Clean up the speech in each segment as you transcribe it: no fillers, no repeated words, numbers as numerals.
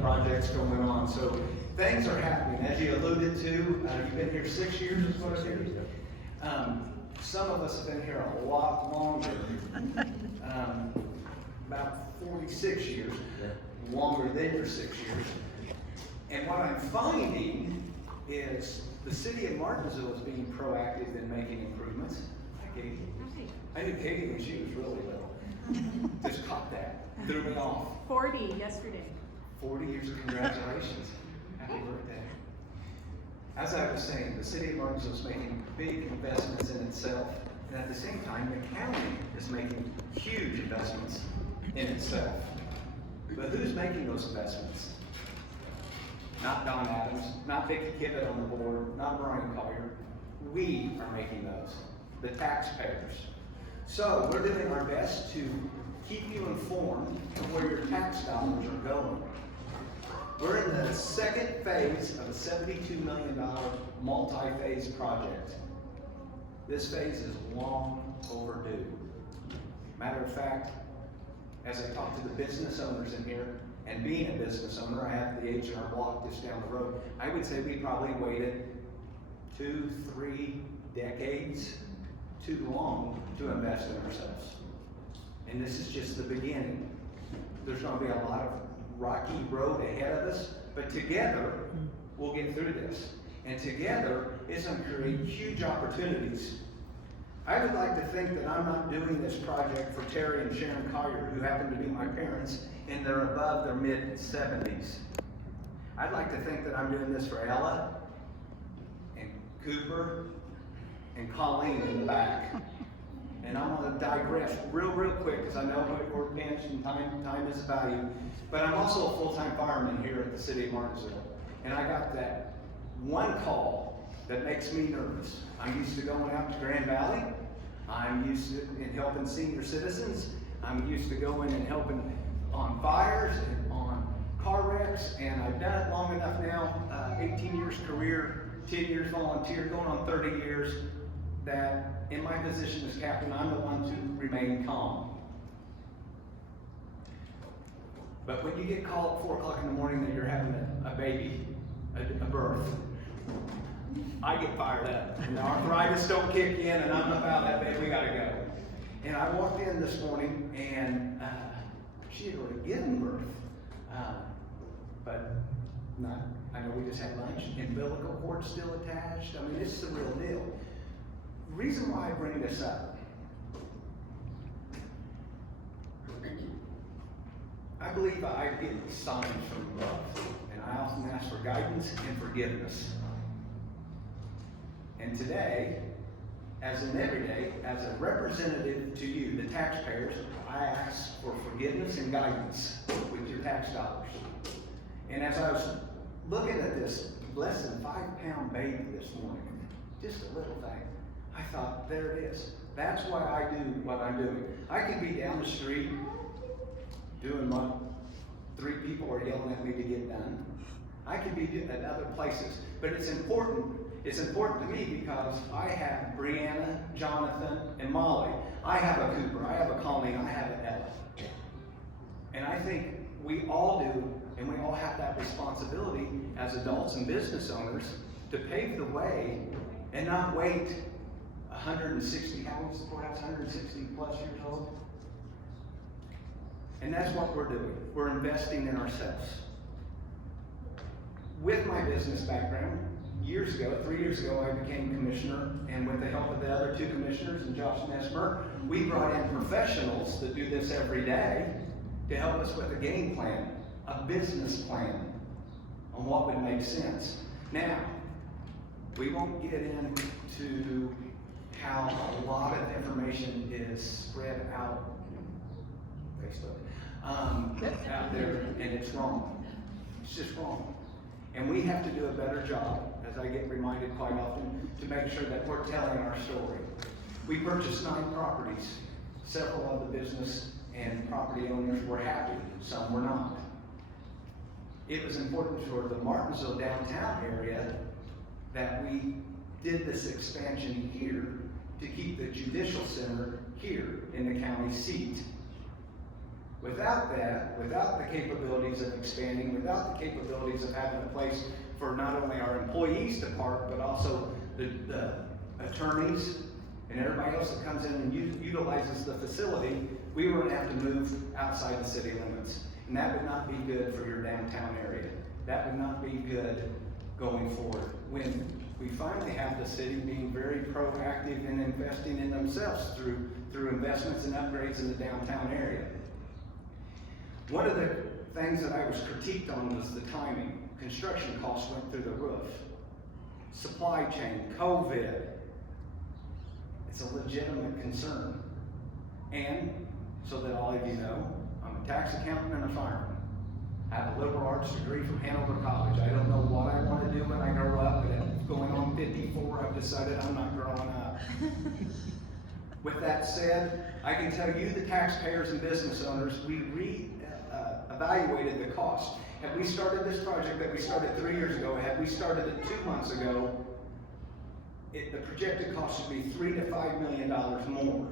projects going on. So things are happening. As you alluded to, you've been here 6 years, is what I hear. Some of us have been here a lot longer, about 46 years, longer than your 6 years. And what I'm finding is the city of Martinsville is being proactive in making improvements. Hi, Katie. I knew Katie when she was really little. Just caught that. Threw me off. 40 yesterday. 40 years of congratulations. Happy birthday. As I was saying, the city of Martinsville is making big investments in itself, and at the same time, the county is making huge investments in itself. But who's making those investments? Not Don Adams, not Vicki Kivett on the board, not Bryan Collier. We are making those, the taxpayers. So we're doing our best to keep you informed of where your tax dollars are going. We're in the second phase of a $72 million multi-phase project. This phase is long overdue. Matter of fact, as I talk to the business owners in here, and being a business owner, I have the H&R Block just down the road, I would say we probably waited 2-3 decades too long to invest in ourselves. And this is just the beginning. There's going to be a lot of rocky road ahead of us, but together we'll get through this. And together it's going to create huge opportunities. I would like to think that I'm not doing this project for Terry and Sharon Collier, who happen to be my parents, and they're above their mid-70s. I'd like to think that I'm doing this for Ella and Cooper and Colleen in the back. And I'm going to digress real quick, because I know we're pinched and time is value. But I'm also a full-time fireman here at the city of Martinsville. And I got that one call that makes me nervous. I'm used to going out to Grand Valley. I'm used to helping senior citizens. I'm used to going and helping on fires and on car wrecks. And I've done it long enough now, 18 years career, 10 years volunteer, going on 30 years, that in my position as captain, I'm the one to remain calm. But when you get called at 4 o'clock in the morning that you're having a baby, a birth, I get fired up. And the arthritis don't kick in, and I'm about that baby, we gotta go. And I walked in this morning, and she had already given birth. But not, I know we just had lunch, umbilical cord still attached. I mean, it's the real deal. The reason why I bring this up, I believe I get signs from love, and I often ask for guidance and forgiveness. And today, as in every day, as a representative to you, the taxpayers, I ask for forgiveness and guidance with your tax dollars. And as I was looking at this less than 5-pound baby this morning, just a little thing, I thought, there it is. That's why I do what I'm doing. I could be down the street doing what 3 people are yelling at me to get done. I could be at other places, but it's important. It's important to me because I have Brianna, Jonathan, and Molly. I have a Cooper, I have a Colleen, I have an Ella. And I think we all do, and we all have that responsibility as adults and business owners to pave the way and not wait 160, how old is the courthouse, 160 plus years old? And that's what we're doing. We're investing in ourselves. With my business background, years ago, 3 years ago, I became commissioner, and with the help of the other 2 commissioners and Josh Messmer, we brought in professionals that do this every day to help us with a game plan, a business plan on what would make sense. Now, we won't get into how a lot of information is spread out Facebook, out there, and it's wrong. It's just wrong. And we have to do a better job, as I get reminded quite often, to make sure that we're telling our story. We purchased 9 properties. Several of the business and property owners were happy, some were not. It was important for the Martinsville downtown area that we did this expansion here to keep the Judicial Center here in the county seat. Without that, without the capabilities of expanding, without the capabilities of having a place for not only our employees to park, but also the attorneys and everybody else that comes in and utilizes the facility, we were gonna have to move outside the city limits. And that would not be good for your downtown area. That would not be good going forward. When we finally have the city being very proactive in investing in themselves through investments and upgrades in the downtown area. One of the things that I was critiqued on was the timing. Construction costs went through the roof. Supply chain, COVID. It's a legitimate concern. And so that all of you know, I'm a tax accountant and a fireman. I have a liberal arts degree from Hanover College. I don't know what I want to do when I grow up, but at going on 54, I've decided I'm not growing up. With that said, I can tell you, the taxpayers and business owners, we evaluated the cost. Had we started this project that we started 3 years ago, had we started it 2 months ago, the projected cost would be $3 to $5 million more.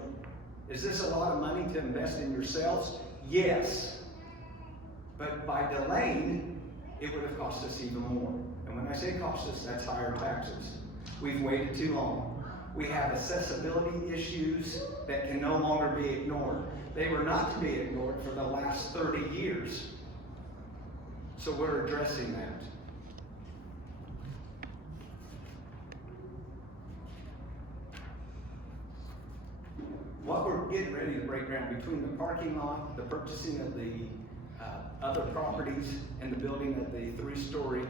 Is this a lot of money to invest in yourselves? Yes. But by delaying, it would have cost us even more. And when I say cost us, that's higher taxes. We've waited too long. We have accessibility issues that can no longer be ignored. They were not to be ignored for the last 30 years. So we're addressing that. What we're getting ready to break ground between the parking lot, the purchasing of the other properties, and the building of the 3-story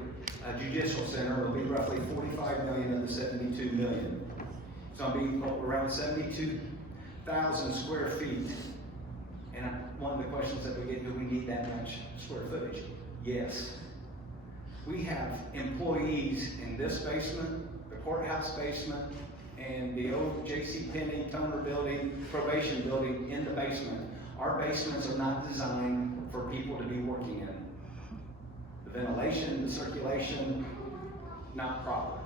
judicial center will be roughly 45 million of the 72 million. So it'll be around 72,000 square feet. And one of the questions that we get, do we need that much square footage? Yes. We have employees in this basement, the courthouse basement, and the old J.C. Penney Toner building, probation building in the basement. Our basements are not designed for people to be working in. The ventilation, the circulation, not proper.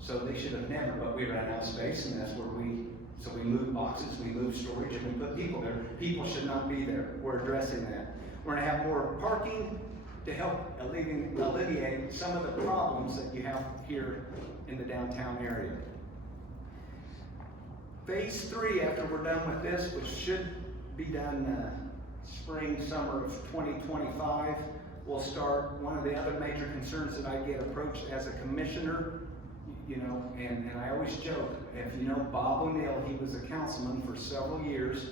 So they should have never, but we ran out of space, and that's where so we moved boxes, we moved storage, and we put people there. People should not be there. We're addressing that. We're gonna have more parking to help alleviate some of the problems that you have here in the downtown area. Phase 3, after we're done with this, which should be done spring, summer of 2025, we'll start. One of the other major concerns that I get approached as a commissioner, you know, and I always joke, if you know Bob O'Neill, he was a councilman for several years,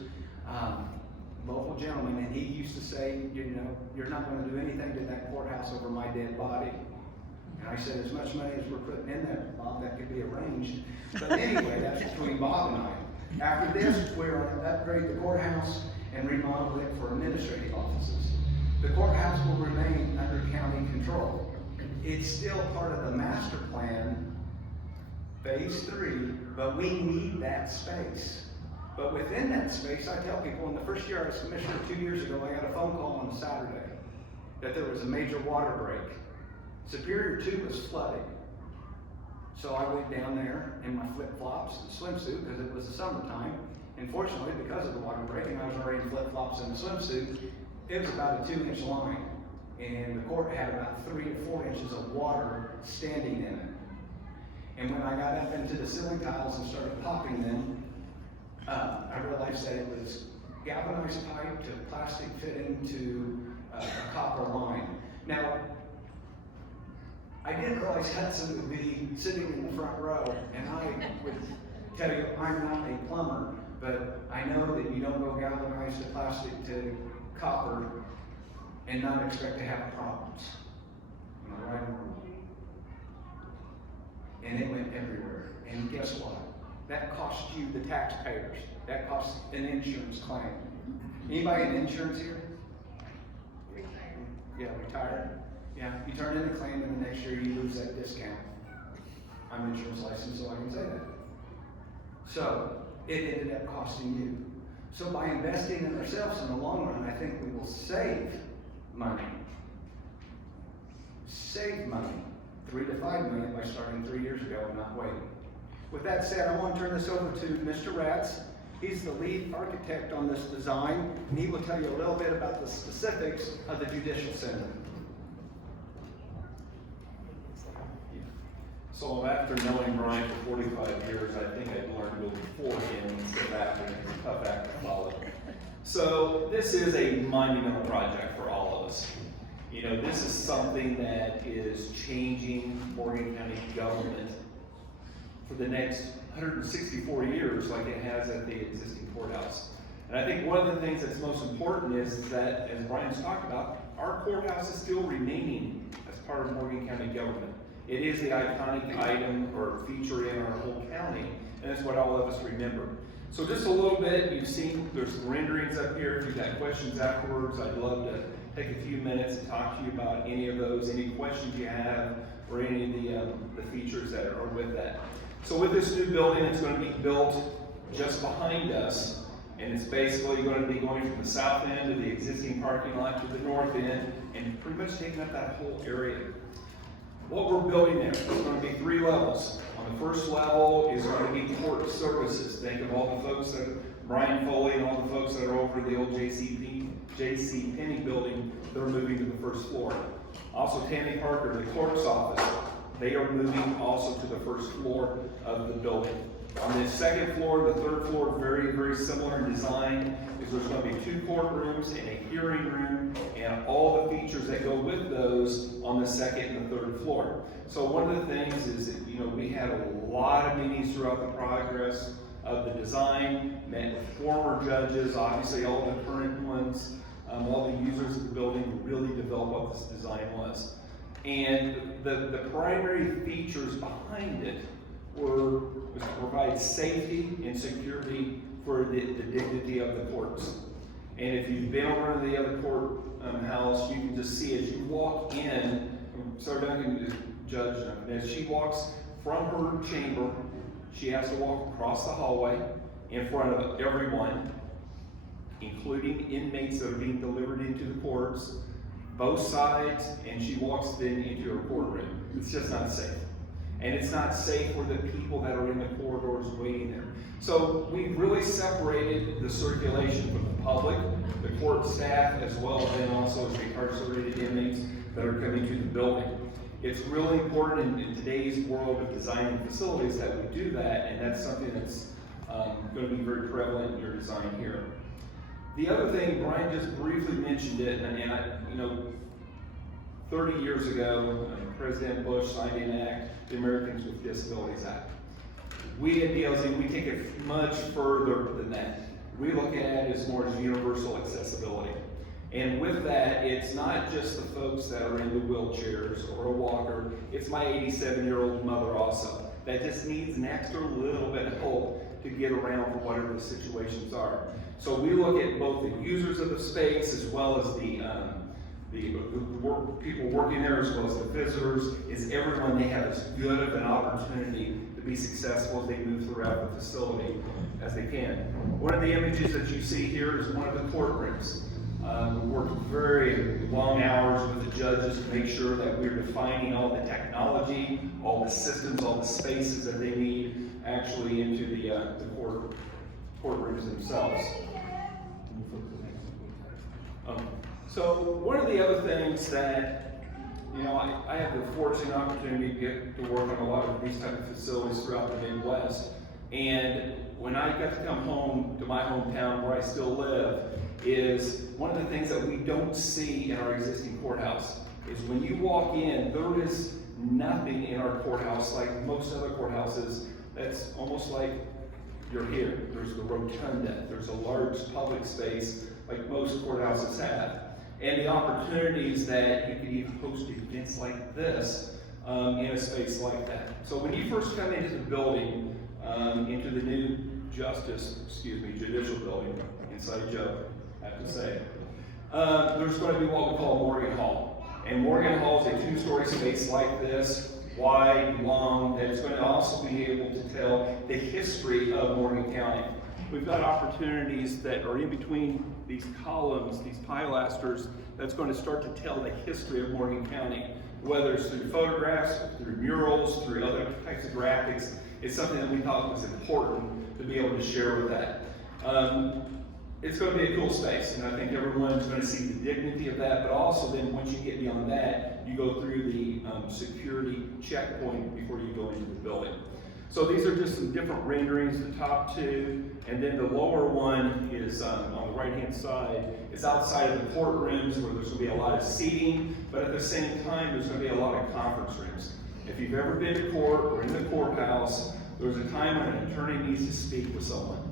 local gentleman, and he used to say, you know, you're not going to do anything to that courthouse over my dead body. And I said, as much money as we're putting in there, Bob, that could be arranged. But anyway, that's between Bob and I. After this, we're going to upgrade the courthouse and remodel it for administrative offices. The courthouse will remain under county control. It's still part of the master plan, phase 3, but we need that space. But within that space, I tell people, in the first year I was commissioner 2 years ago, I got a phone call on a Saturday that there was a major water break. Superior 2 was flooding. So I went down there in my flip-flops and swimsuit because it was the summertime. And fortunately, because of the water break, and I was already in flip-flops and a swimsuit, it was about a 2-inch line. And the court had about 3 to 4 inches of water standing in it. And when I got up into the ceiling tiles and started popping them, I realized that it was galvanized pipe to plastic fitting to a copper line. Now, I didn't realize Hudson would be sitting in the front row, and I would tell you I'm not a plumber, but I know that you don't go galvanized to plastic to copper and not expect to have problems. Am I right or wrong? And it went everywhere. And guess what? That cost you, the taxpayers. That cost an insurance claim. Anybody in insurance here? Retired. Yeah, retired. Yeah, you turn in a claim and the next year you lose that discount. I'm insurance licensed, so I can say that. So it ended up costing you. So by investing in ourselves in the long run, I think we will save money. Save money. 3 to 5 million by starting 3 years ago and not waiting. With that said, I want to turn this over to Mr. Ratz. He's the lead architect on this design, and he will tell you a little bit about the specifics of the Judicial Center. So after knowing Bryan for 45 years, I think I've learned to go before him instead of after him. It's a tough act to follow. So this is a monumental project for all of us. You know, this is something that is changing Morgan County government for the next 164 years like it has at the existing courthouse. And I think one of the things that's most important is that, as Bryan's talked about, our courthouse is still remaining as part of Morgan County government. It is the iconic item or feature in our whole county, and that's what all of us remember. So just a little bit, you've seen there's renderings up here. If you've got questions afterwards, I'd love to take a few minutes and talk to you about any of those, any questions you have, or any of the features that are with that. So with this new building, it's going to be built just behind us, and it's basically going to be going from the south end of the existing parking lot to the north end, and pretty much taking up that whole area. What we're building there is going to be 3 levels. On the first level is going to be court services. Think of all the folks that Brian Foley and all the folks that are over the old J.C. Penney building, they're moving to the first floor. Also, Tammy Parker, the clerk's office, they are moving also to the first floor of the building. On the second floor, the third floor, very, very similar in design, is there's going to be 2 courtrooms and a hearing room and all the features that go with those on the second and the third floor. So one of the things is that, you know, we had a lot of meetings throughout the progress of the design, met with former judges, obviously all the current ones, all the users of the building to really develop what this design was. And the primary features behind it was to provide safety and security for the dignity of the courts. And if you've been over to the other courthouse, you can just see as you walk in, Sarah Duncan is judge, and as she walks from her chamber, she has to walk across the hallway in front of everyone, including inmates that are being delivered into the courts, both sides, and she walks then into her courtroom. It's just not safe. And it's not safe for the people that are in the corridors waiting there. So we've really separated the circulation from the public, the court staff, as well as then also as the incarcerated inmates that are coming to the building. It's really important in today's world of designing facilities that we do that, and that's something that's going to be very prevalent in your design here. The other thing, Bryan just briefly mentioned it, and I, you know, 30 years ago, President Bush signed an act, the Americans with Disabilities Act. We at DLZ, we take it much further than that. We look at it as more as universal accessibility. And with that, it's not just the folks that are in the wheelchairs or a walker, it's my 87-year-old mother also, that just needs an extra little bit of help to get around for whatever the situations are. So we look at both the users of the space as well as the people working there, as well as the visitors, is everyone, they have as good of an opportunity to be successful as they move throughout the facility as they can. One of the images that you see here is one of the courtrooms. We worked very long hours with the judges to make sure that we're defining all the technology, all the systems, all the spaces that they need actually into the courtrooms themselves. So one of the other things that, you know, I have the fortunate opportunity to get to work on a lot of these type of facilities throughout the Midwest. And when I got to come home to my hometown where I still live, is one of the things that we don't see in our existing courthouse is when you walk in, there is nothing in our courthouse like most other courthouses that's almost like you're here. There's the rotunda, there's a large public space like most courthouses have. And the opportunities that you could even host events like this in a space like that. So when you first come into the building, into the new Judicial building, inside Joe, I have to say, there's going to be what we call Morgan Hall. And Morgan Hall is a 2-story space like this, wide, long, that's going to also be able to tell the history of Morgan County. We've got opportunities that are in between these columns, these pilasters, that's going to start to tell the history of Morgan County, whether it's through photographs, through murals, through other types of graphics. It's something that we thought was important to be able to share with that. It's going to be a cool space, and I think everyone's going to see the dignity of that, but also then once you get beyond that, you go through the security checkpoint before you go into the building. So these are just some different renderings, the top two, and then the lower one is on the right-hand side. It's outside of the courtrooms where there's going to be a lot of seating, but at the same time, there's going to be a lot of conference rooms. If you've ever been to court or in the courthouse, there's a time when an attorney needs to speak with someone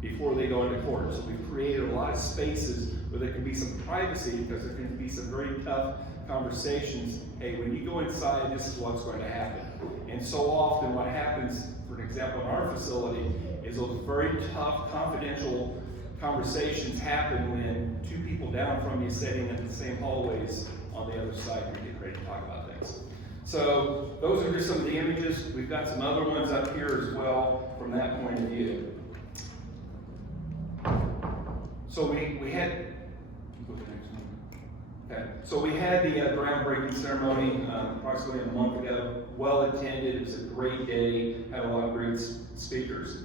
before they go into court. So we've created a lot of spaces where there can be some privacy because there can be some very tough conversations. Hey, when you go inside, this is what's going to happen. And so often what happens, for an example, in our facility, is those very tough, confidential conversations happen when two people down from you sitting in the same hallways on the other side and you're getting ready to talk about things. So those are just some of the images. We've got some other ones up here as well from that point of view. So we had, go to the next one. Okay. So we had the groundbreaking ceremony approximately a month ago. Well attended. It was a great day. Had a lot of great speakers.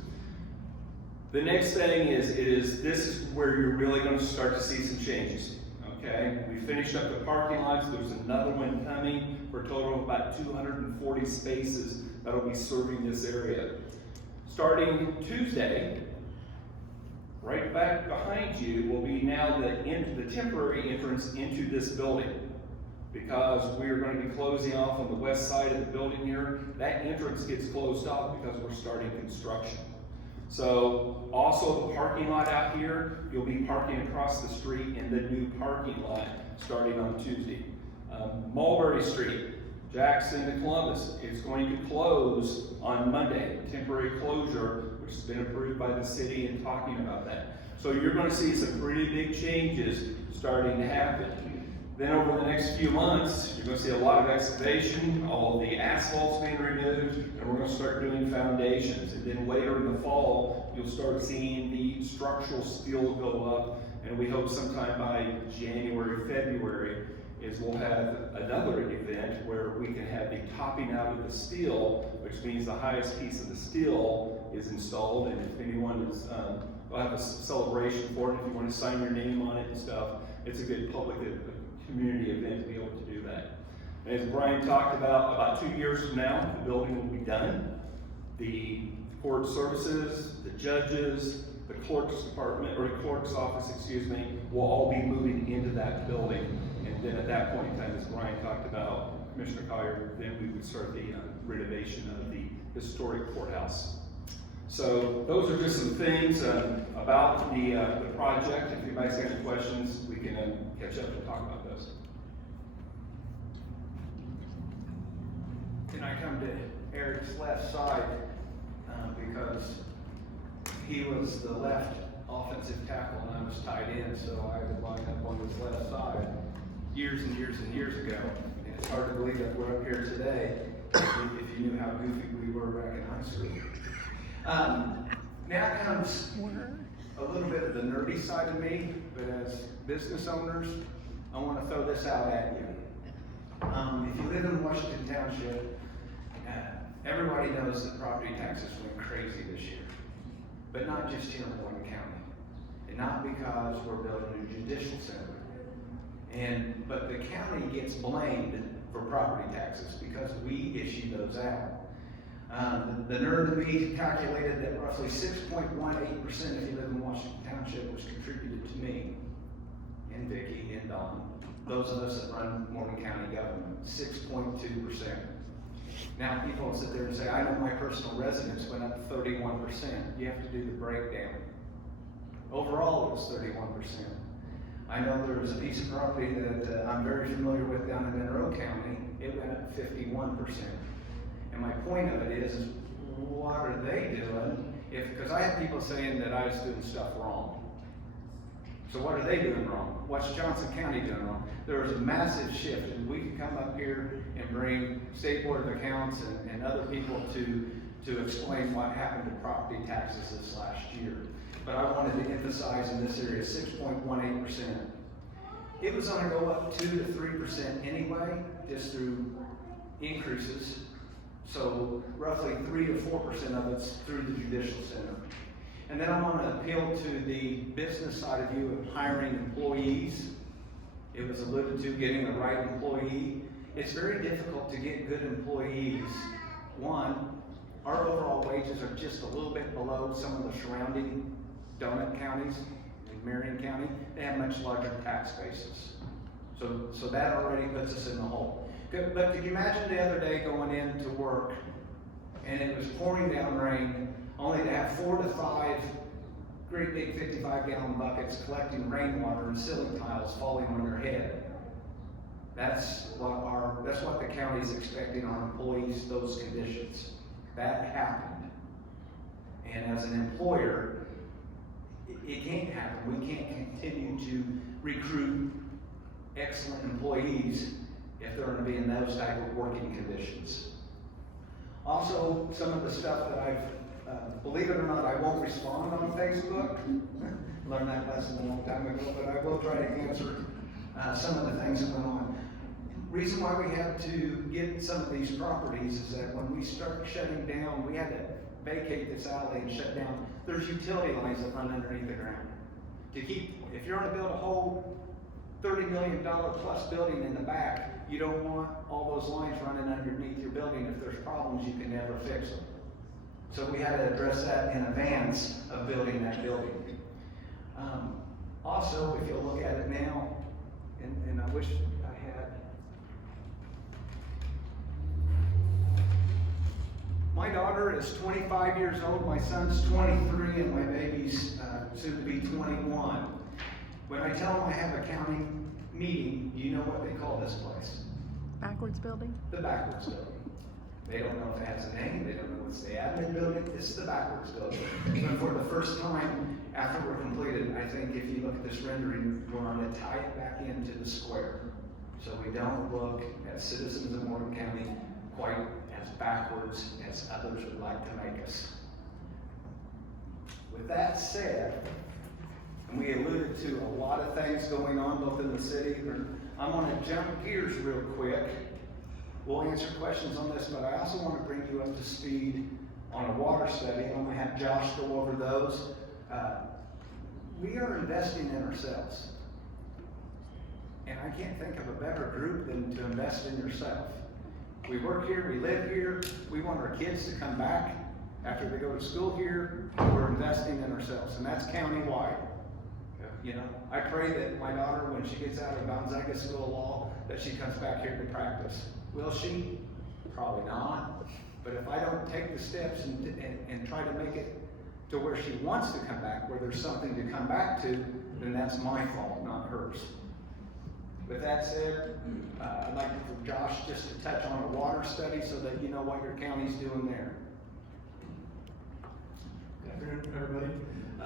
The next thing is this is where you're really going to start to see some changes. Okay. We finished up the parking lots. There's another one coming for a total of about 240 spaces that'll be serving this area. Starting Tuesday, right back behind you will be now the temporary entrance into this building, because we are going to be closing off on the west side of the building here. That entrance gets closed off because we're starting construction. So also the parking lot out here, you'll be parking across the street in the new parking lot starting on Tuesday. Mulberry Street, Jackson to Columbus, is going to close on Monday, temporary closure, which has been approved by the city and talking about that. So you're going to see some pretty big changes starting to happen. Then over the next few months, you're going to see a lot of excavation, all of the asphalt's being removed, and we're going to start doing foundations. And then later in the fall, you'll start seeing the structural steel go up, and we hope sometime by January, February, is we'll have another event where we can have the topping out of the steel, which means the highest piece of the steel is installed, and if anyone is, we'll have a celebration for it. If you want to sign your name on it and stuff, it's a good public community event to be able to do that. And as Bryan talked about 2 years from now, the building will be done. The court services, the judges, the clerk's department, or the clerk's office, excuse me, will all be moving into that building. And then at that point in time, as Bryan talked about, Commissioner Collier, then we would start the renovation of the historic courthouse. So those are just some things about the project. If anybody's got any questions, we can catch up and talk about those. Can I come to Eric's left side because he was the left offensive tackle and I was tight end, so I would line up on his left side years and years and years ago. And it's hard to believe that we're up here today if you knew how goofy we were back in high school. Now comes a little bit of the nerdy side of me, but as business owners, I want to throw this out at you. If you live in Washington Township, everybody knows that property taxes went crazy this year, but not just here in Bryan County, and not because we're building a judicial center. But the county gets blamed for property taxes because we issue those out. The nerd in me calculated that roughly 6.18% if you live in Washington Township was contributed to me, and Vicki, and Don, those of us that run Morgan County government, 6.2%. Now people will sit there and say, I know my personal residence went up 31%. You have to do the breakdown. Overall, it was 31%. I know there was a piece of property that I'm very familiar with down in Monroe County. It went up 51%. And my point of it is what are they doing? Because I have people saying that I was doing stuff wrong. So what are they doing wrong? What's Johnson County doing wrong? There was a massive shift, and we can come up here and bring State Board of Accounts and other people to explain what happened to property taxes this last year. But I wanted to emphasize in this area 6.18%. It was going to go up 2 to 3% anyway, just through increases. So roughly 3 to 4% of it's through the Judicial Center. And then I want to appeal to the business side of you of hiring employees. It was alluded to getting the right employee. It's very difficult to get good employees. One, our overall wages are just a little bit below some of the surrounding donut counties in Marion County. They have much larger tax bases. So that already puts us in the hole. But could you imagine the other day going in to work and it was pouring down rain, only to have 4 to 5 great big 55-gallon buckets collecting rainwater and ceiling tiles falling on your head? That's what the county is expecting our employees, those conditions. That happened. And as an employer, it can't happen. We can't continue to recruit excellent employees if they're going to be in those type of working conditions. Also, some of the stuff that I've, believe it or not, I won't respond on Facebook. Learned that lesson a long time ago, but I will try to answer some of the things that went on. Reason why we had to get some of these properties is that when we start shutting down, we had to vacate this alley and shut down. There's utility lines that run underneath the ground. To keep, if you're going to build a whole $30 million plus building in the back, you don't want all those lines running underneath your building. If there's problems, you can never fix them. So we had to address that in advance of building that building. Also, if you'll look at it now, and I wish I had, my daughter is 25 years old, my son's 23, and my baby's soon to be 21. When I tell them I have a county meeting, you know what they call this place? Backwards building? The backwards building. They don't know if it has a name, they don't know it's the admin building, this is the backwards building. But for the first time, after we're completed, I think if you look at this rendering, we're going to tie it back into the square. So we don't look as citizens of Morgan County quite as backwards as others would like to make us. With that said, and we alluded to a lot of things going on both in the city. I'm going to jump gears real quick. We'll answer questions on this, but I also want to bring you up to speed on a water study. I'm going to have Josh go over those. We are investing in ourselves. And I can't think of a better group than to invest in yourself. We work here, we live here, we want our kids to come back after they go to school here. We're investing in ourselves, and that's county-wide. You know, I pray that my daughter, when she gets out of Gonzaga School of Law, that she comes back here to practice. Will she? Probably not. But if I don't take the steps and try to make it to where she wants to come back, where there's something to come back to, then that's my fault, not hers. With that said, I'd like for Josh just to touch on a water study so that you know what your county's doing there. Good afternoon, everybody.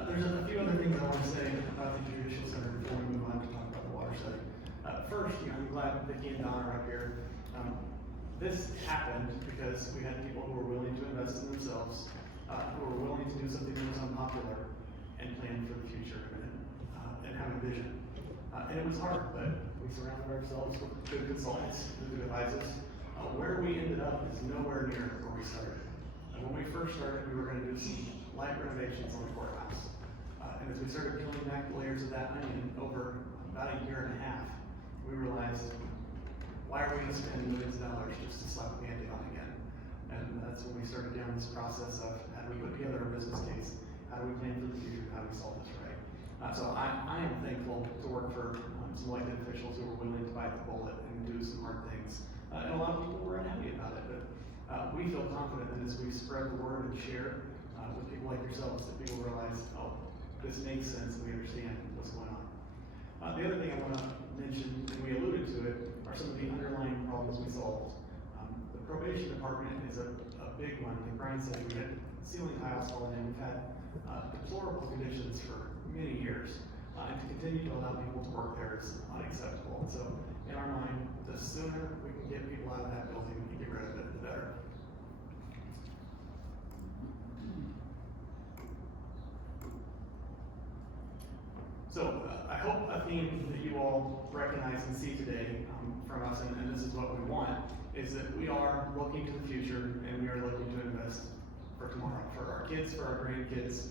There's a few other things I want to say about the Judicial Center before we move on to talk about the water study. First, I'm glad Vicki and Don are up here. This happened because we had people who were willing to invest in themselves, who were willing to do something that was unpopular and plan for the future and have a vision. And it was hard, but we surrounded ourselves with good consultants who could advise us. Where we ended up is nowhere near where we started. When we first started, we were going to do some light renovations on the courthouse. And as we started peeling back the layers of that onion over about a year and a half, we realized, why are we going to spend millions of dollars just to slap a Band-Aid on again? And that's when we started down this process of how do we put together a business case? How do we plan for the future? How do we solve this right? So I am thankful to work for some elected officials who were willing to bite the bullet and do some hard things. And a lot of people were unhappy about it, but we feel confident that as we spread the word and share with people like yourselves, that people realize, oh, this makes sense, and we understand what's going on. The other thing I want to mention, and we alluded to it, are some of the underlying problems we solved. The probation department is a big one. Like Bryan said, we had ceiling tiles falling in. We've had deplorable conditions for many years. And to continue to allow people to work there is unacceptable. And so, in our mind, the sooner we can get people out of that building and get rid of it, the better. So, I hope a theme that you all recognize and see today from us, and this is what we want, is that we are looking to the future and we are looking to invest for tomorrow, for our kids, for our grandkids.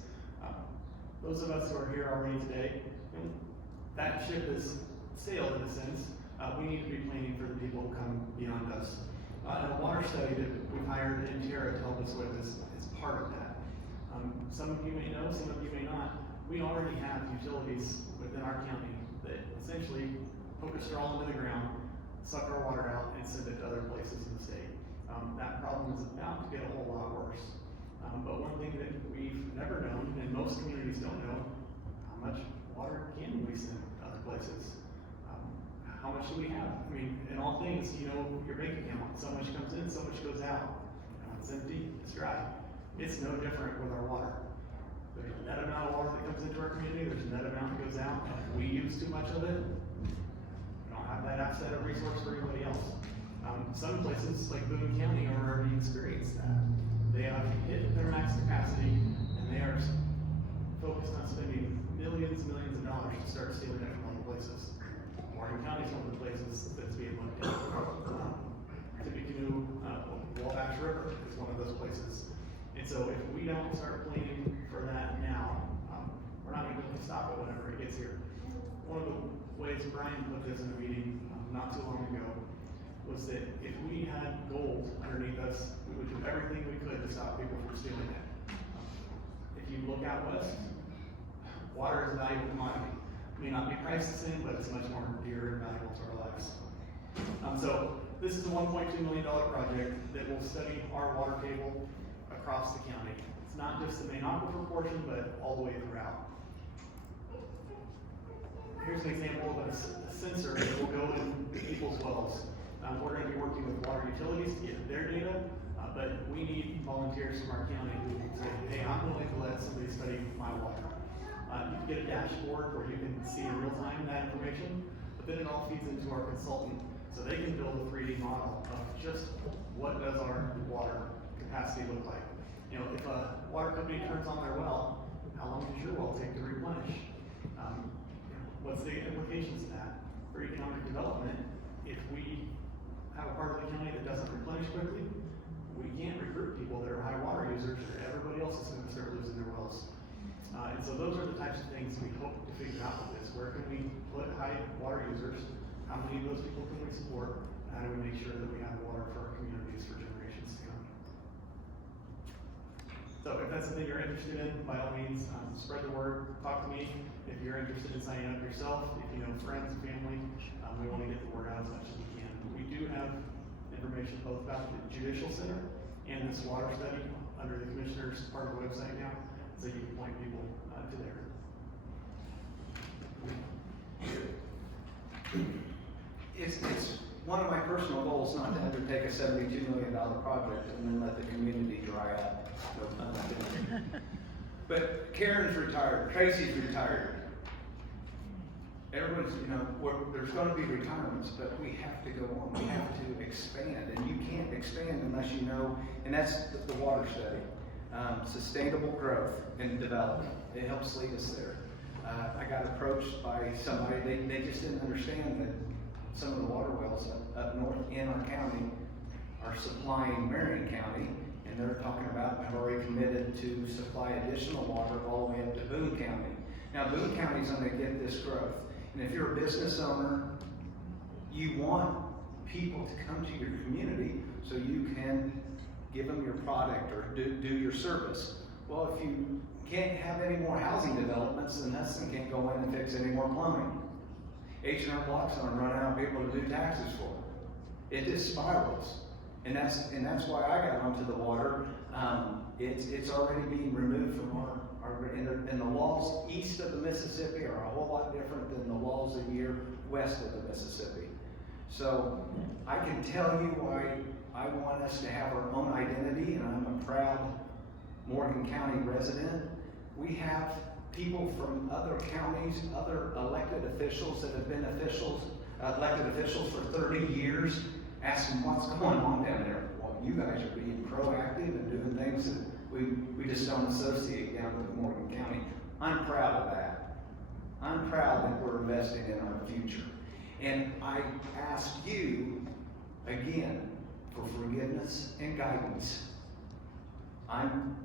those of us who are here already today, that ship is sailed in a sense. We need to be planning for the people who come beyond us. And a water study that we've hired Intera to help us with is part of that. Some of you may know, some of you may not. We already have utilities within our county that essentially poke a straw into the ground, suck our water out, and send it to other places in the state. That problem is about to get a whole lot worse. But one thing that we've never known, and most communities don't know, how much water can we send to other places? How much do we have? I mean, in all things, you know, your bank account, so much comes in, so much goes out. When it's empty, it's dry. It's no different with our water. There's a net amount of water that comes into our community, there's a net amount that goes out. If we use too much of it, we don't have that asset or resource for anybody else. Some places, like Boone County, are already experienced that. They have hit their max capacity, and they are focused on spending millions and millions of dollars to start stealing it from other places. Morgan County is one of the places that's being looked at. Tippecanoe, Wabash River is one of those places. And so if we don't start planning for that now, we're not going to be able to stop it whenever it gets here. One of the ways Bryan put this in a meeting not too long ago was that if we had gold underneath us, we would do everything we could to stop people from stealing it. If you look out west, water is a valuable commodity. It may not be priced the same, but it's much more dear and valuable to our lives. So this is a $1.2 million project that will study our water table across the county. It's not just the main aquifer portion, but all the way throughout. Here's an example of a sensor that will go in people's wells. We're going to be working with water utilities to get their data, but we need volunteers from our county who can say, hey, I'm willing to let somebody study my water. You can get a dashboard where you can see in real time that information, but then it all feeds into our consultant, so they can build a 3D model of just what does our water capacity look like. You know, if a water company turns on their well, how long does your well take to replenish? What's the implications of that for economic development? If we have a part of the county that doesn't replenish quickly, we can't recruit people that are high water users, or everybody else is going to start losing their wells. And so those are the types of things we hope to figure out with this. Where can we put high water users? How many of those people can we support? How do we make sure that we have water for our communities for generations to come? So if that's something you're interested in, by all means, spread the word, talk to me. If you're interested in signing up yourself, if you know friends and family, we want to get the word out as much as we can. We do have information both about the Judicial Center and this water study under the Commissioner's part of the website now, so you can point people to there. It's one of my personal goals not to undertake a $72 million project and then let the community dry up. No pun intended. But Karen's retired, Tracy's retired. Everyone's, you know, there's going to be retirements, but we have to go on. We have to expand, and you can't expand unless you know, and that's the water study. Sustainable growth and development. It helps lead us there. I got approached by somebody, they just didn't understand that some of the water wells up north in our county are supplying Marion County, and they're talking about, have already committed to supply additional water all the way up to Boone County. Now, Boone County's going to get this growth. And if you're a business owner, you want people to come to your community so you can give them your product or do your service. Well, if you can't have any more housing developments, then Hudson can't go in and fix any more plumbing. H&R Block's gonna run out of people to do taxes for. It just spirals. And that's why I got onto the water. It's already being removed from our and the laws east of the Mississippi are a whole lot different than the laws a year west of the Mississippi. So I can tell you why I want us to have our own identity, and I'm a proud Morgan County resident. We have people from other counties, other elected officials that have been elected officials for 30 years, asking what's going on down there. Well, you guys are being proactive and doing things that we just don't associate down with Morgan County. I'm proud of that. I'm proud that we're investing in our future. And I ask you, again, for forgiveness and guidance. I'm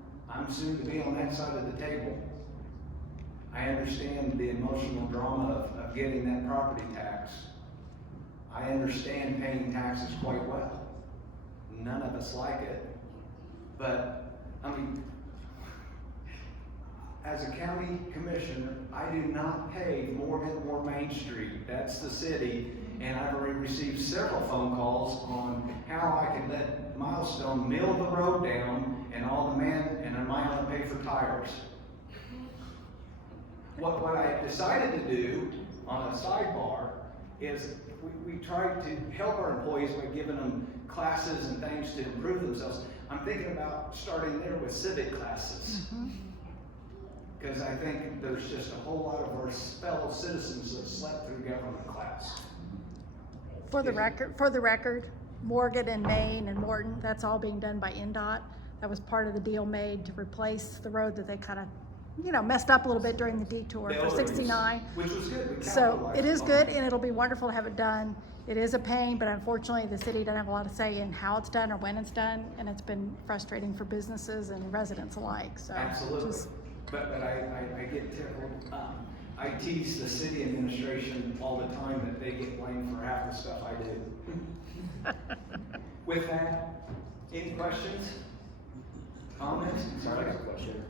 soon to be on that side of the table. I understand the emotional drama of getting that property tax. I understand paying taxes quite well. None of us like it. But, I mean, as a county commissioner, I do not pay Morgan or Main Street. That's the city. And I've already received several phone calls on how I can let Milestone mill the road down and am I gonna pay for tires? What I decided to do on a sidebar is we tried to help our employees by giving them classes and things to improve themselves. I'm thinking about starting there with civic classes. Because I think there's just a whole lot of our fellow citizens that slept through government class. For the record, Morgan and Main and Morton, that's all being done by NDOT. That was part of the deal made to replace the road that they kind of, messed up a little bit during the detour for 69. Which was good. We So capitalized it is on good, that. and it'll be wonderful to have it done. It is a pain, but unfortunately, the city doesn't have a lot of say in how it's done or when it's done, and it's been frustrating for businesses and residents alike, so. Absolutely. just- But I get tickled. I tease the city administration all the time that they get blamed for half the stuff I do. With that, any questions? Comments? Sorry, I got a question.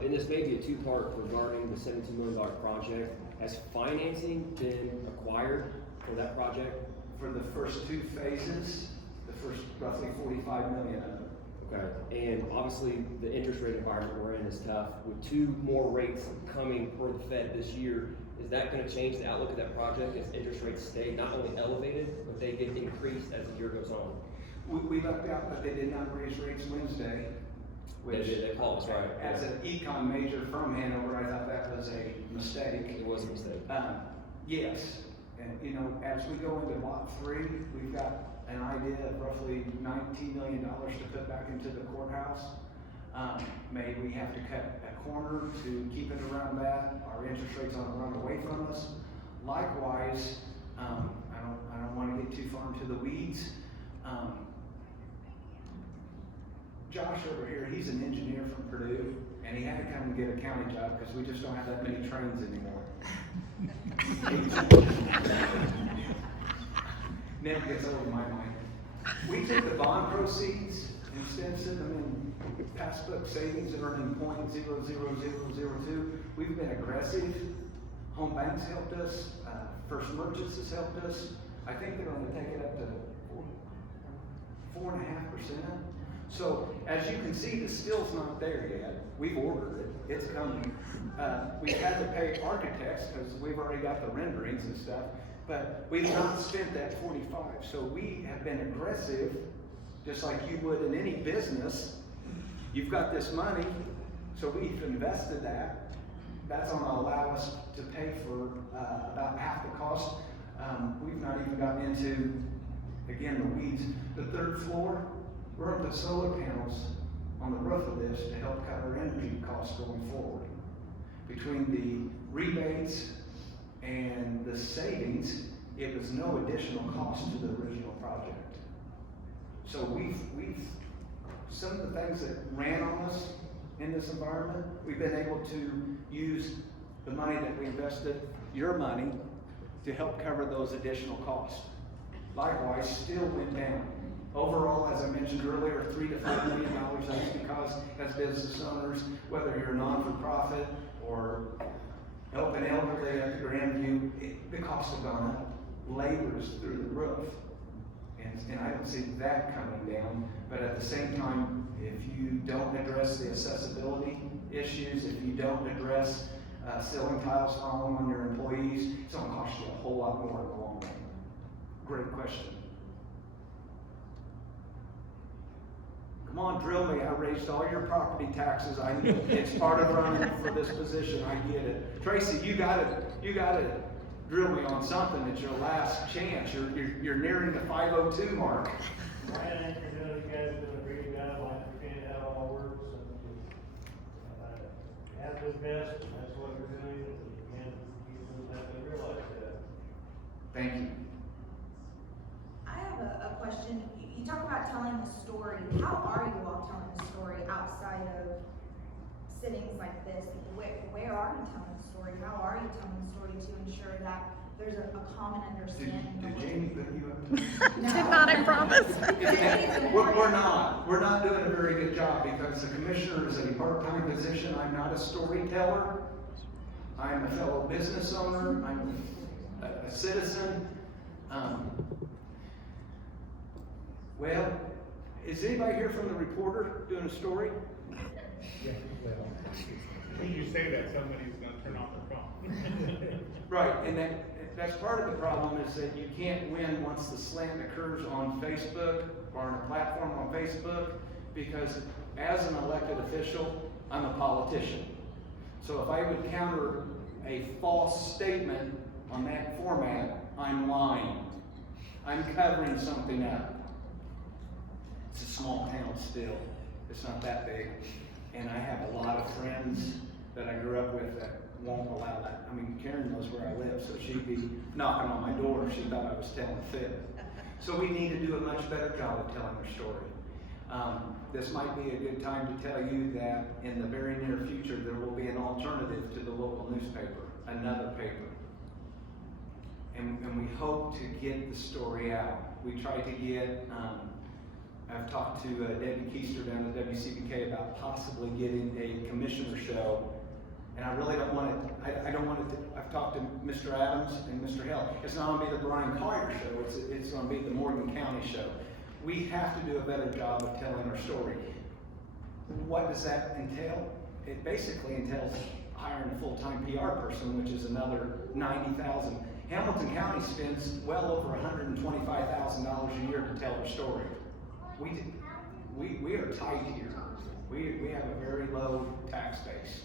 And this may be a two-part regarding the $17 million project. Has financing been acquired for that project? For the first two phases, the first roughly 45 million of it. Okay. And obviously, the interest rate environment we're in is tough. With two more rates coming per the Fed this year, is that going to change the outlook of that project as interest rates stay not only elevated, but they get increased as the year goes on? We lucked out that they did not raise rates Wednesday, which, They called us, right? as an econ major from Hanover, I thought that was a mistake. It was a mistake. Yes, and as we go into lot 3, we've got an idea of roughly $19 million to put back into the courthouse. Maybe we have to cut a corner to keep it around that. Our interest rates aren't run away from us. Likewise, I don't want to get too far into the weeds. Josh over here, he's an engineer from Purdue, and he had to come and get a county job because we just don't have that many trains anymore. Never gets over my mind. We took the bond proceeds, instead of sitting them in passbook savings and earning .00002. We've been aggressive. Home Banks helped us. First Merchants has helped us. I think they're going to take it up to 4.5%. So as you can see, the still's not there yet. We've ordered it. It's coming. We've had to pay architects because we've already got the renderings and stuff, but we've not spent that 45. So we have been aggressive, just like you would in any business. You've got this money, so we've invested that. That's going to allow us to pay for about half the cost. We've not even gotten into, again, the weeds. The third floor, we're going to put solar panels on the roof of this to help cover energy costs going forward. Between the rebates and the savings, it was no additional cost to the original project. So we've some of the things that ran on us in this environment, we've been able to use the money that we invested, your money, to help cover those additional costs. Likewise, steel went down. Overall, as I mentioned earlier, $3 to $5 million. That's because as business owners, whether you're a non-for-profit or helping elderly at the Grandview, the costs have gone up. Labor is through the roof. And I don't see that coming down. But at the same time, if you don't address the accessibility issues, if you don't address ceiling tiles falling on your employees, it's going to cost you a whole lot more in the long run. Great question. Come on, drill me. I raised all your property taxes. I know it's part of running for this position. I get it. Tracy, you gotta drill me on something. It's your last chance. You're nearing the 502 mark. Bryan, I think you guys have done a great job. I understand how it all works, and you have to invest, and that's what you're doing, and you have to realize that. Thank you. I have a question. You talk about telling the story. How are you all telling the story outside of sittings like this, where are you telling the story? How are you telling the story to ensure that there's a common understanding? Did Jamie put you up? Did not, I promise. We're not doing a very good job because the commissioner is a part-time position. I'm not a storyteller. I'm a fellow business owner. I'm a citizen. Well, is anybody here from the Reporter doing a story? When you say that, somebody's gonna turn off their phone. Right, and that's part of the problem is that you can't win once the slant occurs on Facebook or on a platform on Facebook, because as an elected official, I'm a politician. So if I would counter a false statement on that format, I'm lying. I'm covering something up. It's a small town still. It's not that big. And I have a lot of friends that I grew up with that won't allow that. I mean, Karen knows where I live, so she'd be knocking on my door if she thought I was telling fib. So we need to do a much better job of telling our story. This might be a good time to tell you that in the very near future, there will be an alternative to the local newspaper, another paper. And we hope to get the story out. We tried to get, I've talked to Debbie Keister down at WCBK about possibly getting a commissioner show. And I really don't want it, I don't want it to, I've talked to Mr. Adams and Mr. Hill. It's not gonna be the Bryan Collier show, it's gonna be the Morgan County show. We have to do a better job of telling our story. What does that entail? It basically entails hiring a full-time PR person, which is another $90,000. Hamilton County spends well over $125,000 a year to tell their story. We are tight here. We have a very low tax base.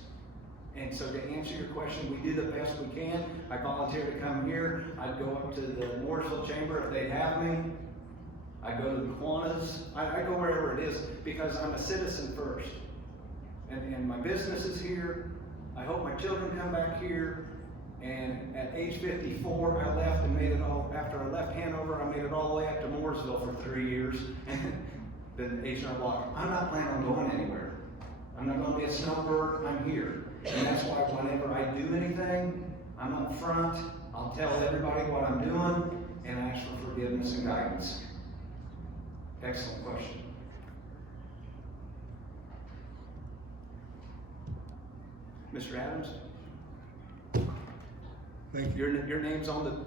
And so to answer your question, we do the best we can. I volunteer to come here. I'd go up to the Mooresville Chamber if they have me. I go to the Kiwanis. I go wherever it is because I'm a citizen first. And my business is here. I hope my children come back here. And at age 54, I left and made it all, after I left Hanover, I made it all the way up to Mooresville for 3 years. And then H&R Block. I'm not planning on going anywhere. I'm not going to be a snowbird. I'm here. And that's why whenever I do anything, I'm up front. I'll tell everybody what I'm doing and ask for forgiveness and guidance. Excellent question. Mr. Adams? Thank you. Your name's on the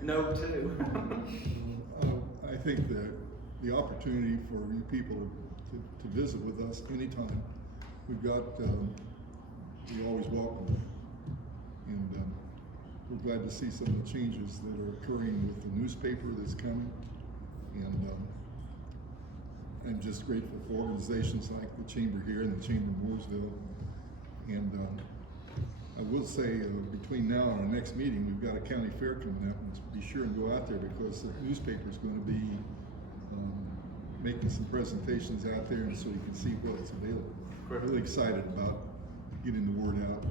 note too. I think that the opportunity for you people to visit with us anytime, we've got, we always welcome. And we're glad to see some of the changes that are occurring with the newspaper that's coming. And I'm just grateful for organizations like the Chamber here and the Chamber of Mooresville. And I will say, between now and our next meeting, we've got a county fair coming up, and be sure and go out there because the newspaper is going to be making some presentations out there, and so you can see what's available. We're really excited about getting the word out.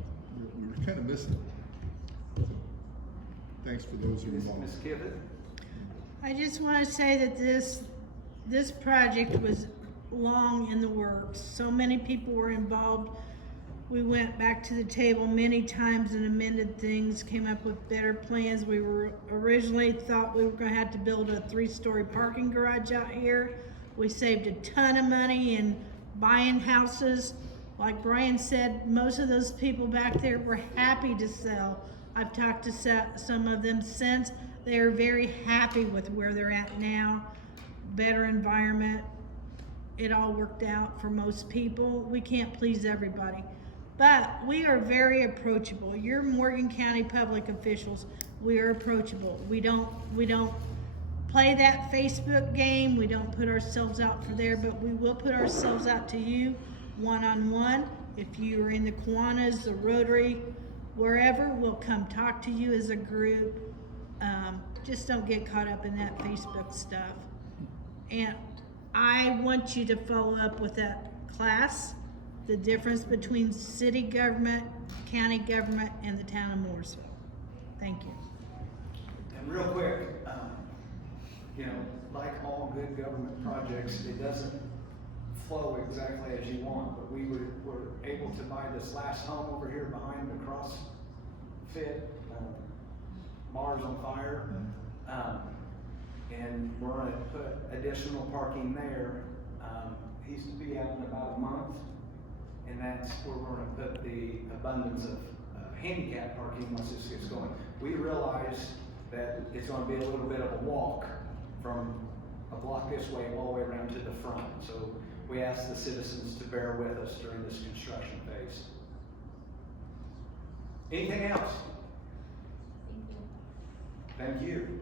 We were kind of missing it. So, thanks for those who are involved. Ms. Kivett? I just want to say that this project was long in the works. So many people were involved. We went back to the table many times and amended things, came up with better plans. We were originally thought we were going to have to build a 3-story parking garage out here. We saved a ton of money in buying houses. Like Bryan said, most of those people back there were happy to sell. I've talked to some of them since. They are very happy with where they're at now. Better environment. It all worked out for most people. We can't please everybody. But we are very approachable. You're Morgan County public officials. We are approachable. We don't play that Facebook game. We don't put ourselves out for there, but we will put ourselves out to you one-on-one. If you are in the Kiwanis, the Rotary, wherever, we'll come talk to you as a group. Just don't get caught up in that Facebook stuff. And I want you to follow up with that class, the difference between city government, county government, and the town of Mooresville. Thank you. And real quick, like all good government projects, it doesn't flow exactly as you want, but we were able to buy this last home over here behind the CrossFit, Mars on Fire. And we're gonna put additional parking there. He's to be out in about a month, and that's where we're gonna put the abundance of handicap parking once this gets going. We realize that it's gonna be a little bit of a walk from a block this way all the way around to the front. So we ask the citizens to bear with us during this construction phase. Anything else? Thank you. Thank you.